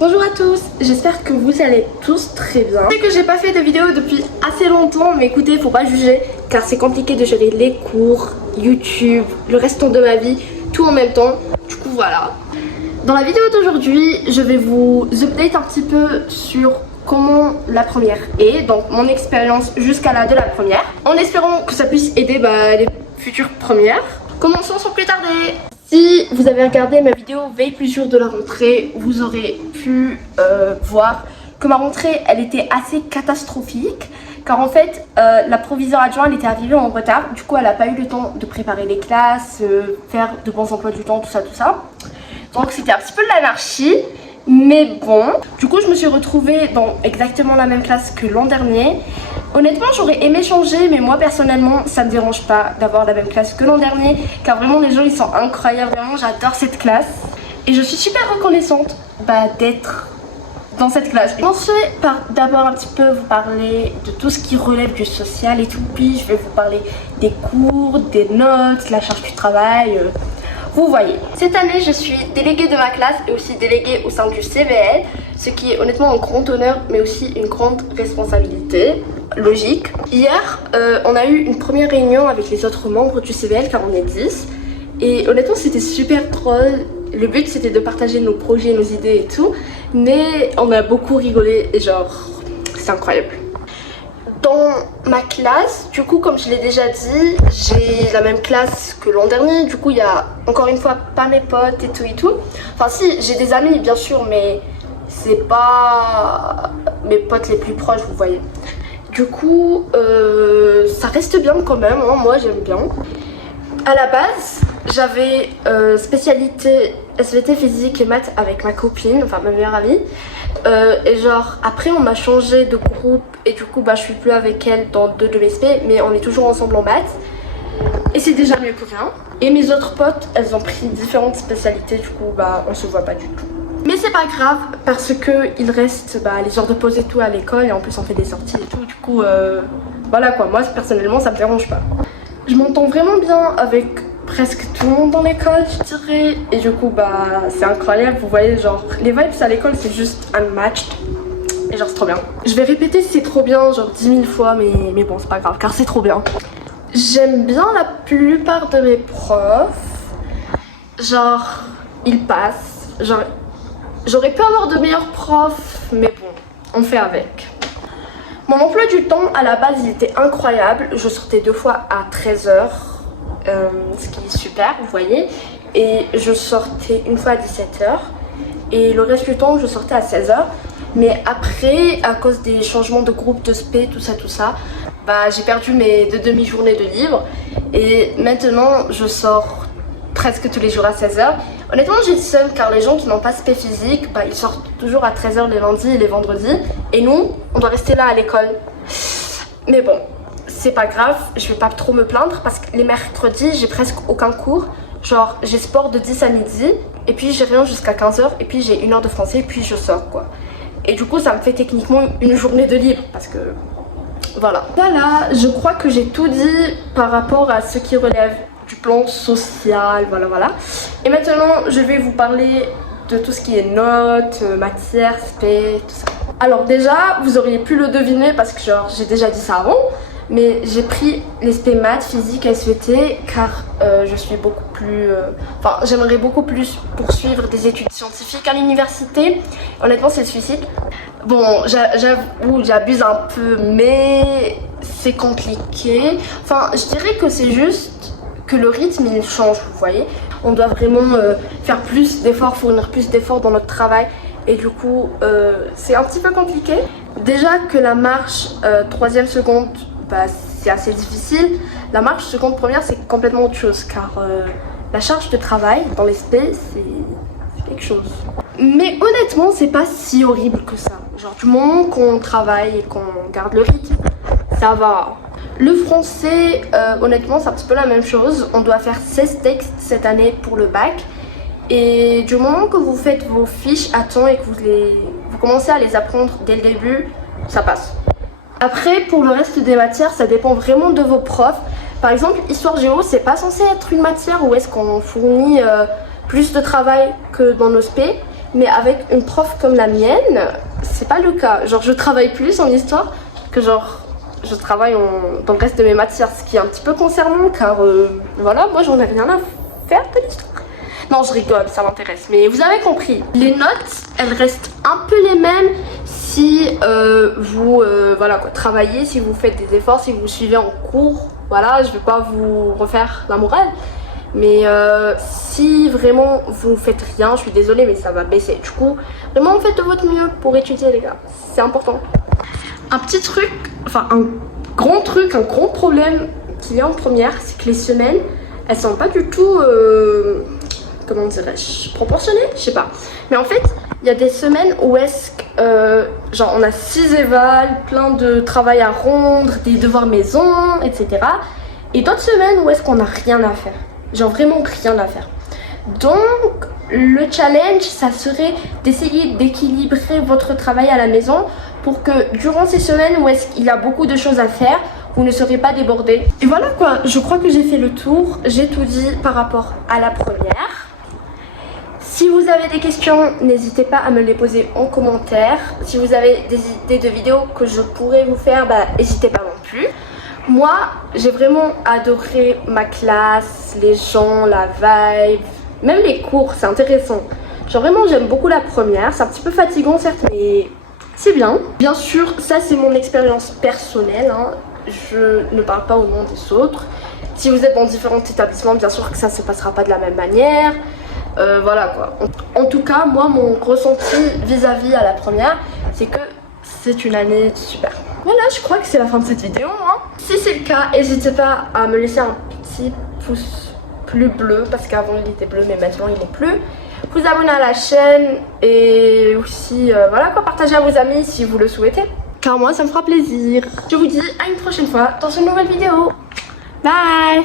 Bonjour à tous, j'espère que vous allez tous très bien. Je sais que j'ai pas fait de vidéo depuis assez longtemps, mais écoutez, faut pas juger car c'est compliqué de gérer les cours, YouTube, le restant de ma vie, tout en même temps. Du coup voilà. Dans la vidéo d'aujourd'hui, je vais vous update un petit peu sur comment la première est, donc mon expérience jusqu'à la de la première, en espérant que ça puisse aider les futures premières. Commençons sans plus tarder. Si vous avez regardé ma vidéo veille plus jour de la rentrée, vous aurez pu voir que ma rentrée elle était assez catastrophique car en fait la proviseure adjointe elle était arrivée en retard, du coup elle n'a pas eu le temps de préparer les classes, faire de bons emplois du temps, tout ça. Donc c'était un petit peu de l'anarchie, mais bon, du coup je me suis retrouvée dans exactement la même classe que l'an dernier. Honnêtement j'aurais aimé changer, mais moi personnellement ça me dérange pas d'avoir la même classe que l'an dernier car vraiment les gens ils sont incroyables, vraiment j'adore cette classe et je suis super reconnaissante d'être dans cette classe. Je commencerai par d'abord un petit peu vous parler de tout ce qui relève du social et tout, puis je vais vous parler des cours, des notes, la charge du travail. Vous voyez, cette année je suis déléguée de ma classe et aussi déléguée au sein du CVL, ce qui est honnêtement un grand honneur mais aussi une grande responsabilité, logique. Hier, on a eu une première réunion avec les autres membres du CVL car on est 10 et honnêtement c'était super drôle. Le but c'était de partager nos projets, nos idées et tout, mais on a beaucoup rigolé et genre c'est incroyable. Dans ma classe, du coup comme je l'ai déjà dit, j'ai la même classe que l'an dernier, du coup il y a encore une fois pas mes potes et tout. Enfin si, j'ai des amis bien sûr, mais c'est pas mes potes les plus proches, vous voyez. Du coup ça reste bien quand même, hein, moi j'aime bien. À la base, j'avais spécialité SVT physique et maths avec ma copine, enfin ma meilleure amie. Et genre après on m'a changé de groupe et du coup je suis plus avec elle dans 2 de mes spé, mais on est toujours ensemble en maths. Et c'est déjà mieux que rien. Et mes autres potes, elles ont pris différentes spécialités, du coup on se voit pas du tout. Mais c'est pas grave parce que il reste les heures de pause et tout à l'école et en plus on fait des sorties et tout, du coup voilà quoi, moi personnellement ça me dérange pas. Je m'entends vraiment bien avec presque tout le monde dans l'école, je dirais. Et du coup, c'est incroyable. Vous voyez, genre, les vibes à l'école, c'est juste unmatched. Et genre, c'est trop bien. Je vais répéter c'est trop bien, genre 10 000 fois, mais bon, c'est pas grave, car c'est trop bien. J'aime bien la plupart de mes profs. Genre, ils passent. Genre, j'aurais pu avoir de meilleurs profs, mais bon, on fait avec. Mon emploi du temps, à la base, il était incroyable. Je sortais 2 fois à 13h, ce qui est super, vous voyez. Et je sortais une fois à 17h. Et le reste du temps, je sortais à 16h. Mais après, à cause des changements de groupe, de spé, tout ça, j'ai perdu mes 2 demi-journées de libre. Et maintenant, je sors presque tous les jours à 16h. Honnêtement j'ai dit seul car les gens qui n'ont pas spé physique, ils sortent toujours à 13h les lundis et les vendredis. Et nous, on doit rester là à l'école. Mais bon, c'est pas grave, je vais pas trop me plaindre parce que les mercredis, j'ai presque aucun cours. Genre, j'ai sport de 10 à midi, et puis j'ai rien jusqu'à 15h, et puis j'ai 1 heure de français, et puis je sors quoi. Et du coup, ça me fait techniquement une journée de libre parce que... Voilà, je crois que j'ai tout dit par rapport à ce qui relève du plan social, voilà. Et maintenant, je vais vous parler de tout ce qui est notes, matières, spé, tout ça. Alors déjà, vous auriez pu le deviner parce que genre j'ai déjà dit ça avant, mais j'ai pris les spé maths, physique, SVT car je suis beaucoup plus... j'aimerais beaucoup plus poursuivre des études scientifiques à l'université. Honnêtement, c'est le suicide. Bon, j'avoue, j'abuse un peu, mais c'est compliqué. Enfin, je dirais que c'est juste que le rythme il change, vous voyez. On doit vraiment faire plus d'efforts, fournir plus d'efforts dans notre travail et du coup c'est un petit peu compliqué. Déjà que la marche 3e seconde c'est assez difficile. La marche seconde première c'est complètement autre chose car la charge de travail dans les spé c'est quelque chose. Mais honnêtement c'est pas si horrible que ça. Genre du moment qu'on travaille et qu'on garde le rythme, ça va. Le français, honnêtement, c'est un petit peu la même chose. On doit faire 16 textes cette année pour le bac. Et du moment que vous faites vos fiches à temps et que vous commencez à les apprendre dès le début, ça passe. Après, pour le reste des matières, ça dépend vraiment de vos profs. Par exemple, histoire géo, c'est pas censé être une matière où est-ce qu'on fournit plus de travail que dans nos spé. Mais avec une prof comme la mienne, c'est pas le cas. Genre je travaille plus en histoire que genre je travaille dans le reste de mes matières, ce qui est un petit peu concernant car voilà, moi j'en ai rien à faire de l'histoire. Non, je rigole, ça m'intéresse, mais vous avez compris. Les notes, elles restent un peu les mêmes si vous voilà quoi, travaillez, si vous faites des efforts, si vous suivez en cours. Voilà, je vais pas vous refaire la morale. Mais si vraiment vous faites rien, je suis désolée mais ça va baisser. Du coup, vraiment faites de votre mieux pour étudier les gars, c'est important. Un petit truc, enfin un grand truc, un gros problème qu'il y a en première, c'est que les semaines, elles sont pas du tout, comment dirais-je, proportionnées, je sais pas. Mais en fait, il y a des semaines où est-ce que, genre on a 6 évals, plein de travail à rendre, des devoirs maison, etc. Et d'autres semaines où est-ce qu'on a rien à faire. Genre vraiment rien à faire. Donc le challenge ça serait d'essayer d'équilibrer votre travail à la maison pour que durant ces semaines où est-ce qu'il y a beaucoup de choses à faire, vous ne serez pas débordés. Et voilà quoi, je crois que j'ai fait le tour, j'ai tout dit par rapport à la première. Si vous avez des questions, n'hésitez pas à me les poser en commentaire. Si vous avez des idées de vidéos que je pourrais vous faire, bah n'hésitez pas non plus. Moi, j'ai vraiment adoré ma classe, les gens, la vibe, même les cours, c'est intéressant. Genre vraiment, j'aime beaucoup la première. C'est un petit peu fatigant certes, mais c'est bien. Bien sûr, ça c'est mon expérience personnelle, hein. Je ne parle pas au nom des autres. Si vous êtes dans différents établissements, bien sûr que ça ne se passera pas de la même manière. Voilà quoi. En tout cas, moi, mon ressenti vis-à-vis à la première, c'est que c'est une année super. Voilà, je crois que c'est la fin de cette vidéo, hein. Si c'est le cas, n'hésitez pas à me laisser un petit pouce plus bleu, parce qu'avant il était bleu, mais maintenant il n'est plus. Vous abonner à la chaîne et aussi, voilà quoi, partager à vos amis si vous le souhaitez. Car moi, ça me fera plaisir. Je vous dis à une prochaine fois dans une nouvelle vidéo. Bye!